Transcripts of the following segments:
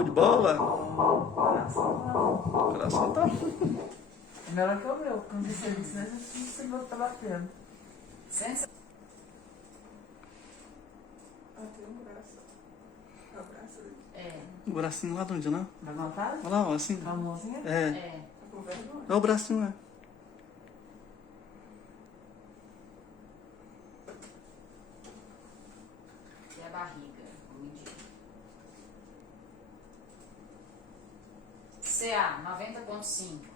Show de bola. Coração. Coração tá. Melhor que o meu, quando você disse, né? Você não tá batendo. Sensa. Ah, tem um braço. É o braço ali. É. O bracinho lá de onde, não? Vai notar? Olha lá, ó, assim. Uma mãozinha? É. É. Tá com vergonha. É o bracinho, é. E a barriga. Vou medir. CA 90,5.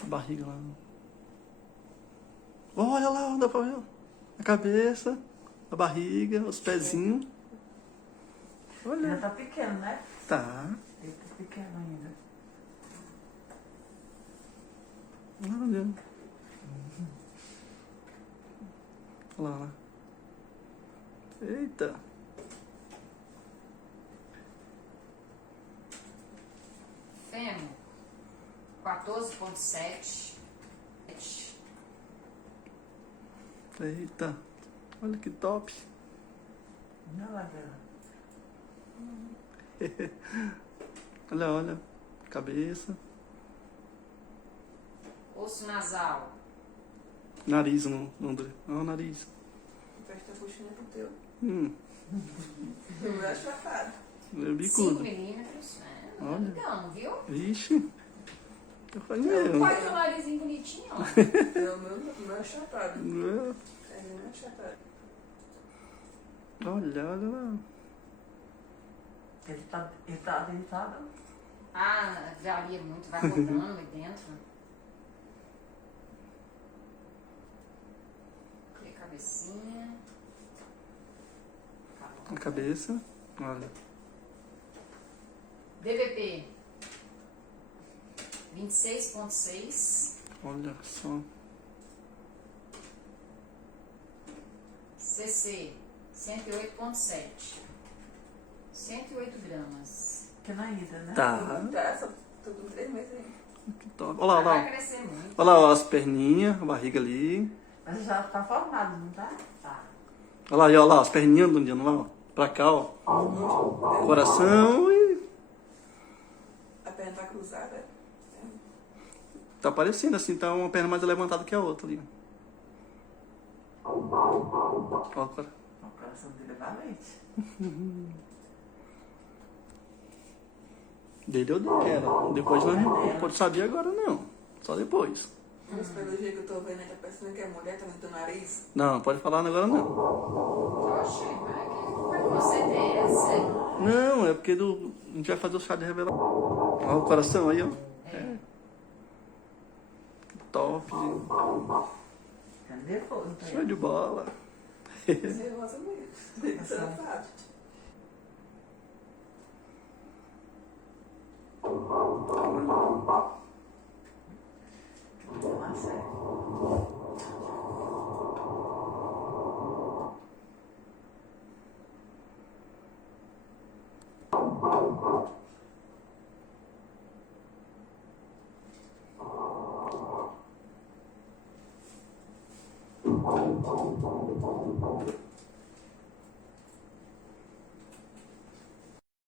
A barriga lá. Olha lá, dá pra ver. A cabeça, a barriga, os pezinhos. Ainda Olha. tá pequeno, né? Tá. Ele tá pequeno ainda. Olha. Olha lá. Eita. Fêmur 14,7. Eita. Olha que top. Olha lá dela. Olha, olha. Cabeça. Osso nasal Nariz, não, André. Olha o nariz. O pé tá puxando pro teu. O meu é chapado. meu 5 bicudo. milímetros. É, Olha. amigão, viu? Vixe. Eu falei mesmo. Olha que o narizinho bonitinho, ó. O meu é chapado. Olha, Ele não é chapado. olha lá. Ele tá deitado. Ah, varia muito, vai rodando aí dentro. E a cabecinha. A cabeça. Olha. DBP 26,6. Olha só. CC 108,7. 108 gramas. Pequena ainda, né? Tá. Tá, só tô com 3 meses ainda. Que top. Olha lá, olha Vai lá. crescer muito. Olha lá, ó, as perninhas, a barriga ali. Mas já tá formado, não tá? Tá. Olha lá, e olha lá, as perninhas do dia, não vai, ó. Pra cá, ó. Coração e. A perna tá cruzada. Tá parecendo assim, tá uma perna mais levantada que a outra ali. Ó, o cara. O coração dele é valente. Dele ou dela. Depois nós não pode saber agora, não. Só depois. Mas pelo jeito que eu tô vendo, tá parecendo que é mulher, tá vendo teu nariz. Não, pode falar agora não. Oxe, mas que você desse? Não, é porque a gente vai fazer o chá de revelação. Olha o coração aí, ó. É. Top. Cadê fogo? Show de bola. Você gosta muito. Você não sabe. Uma série.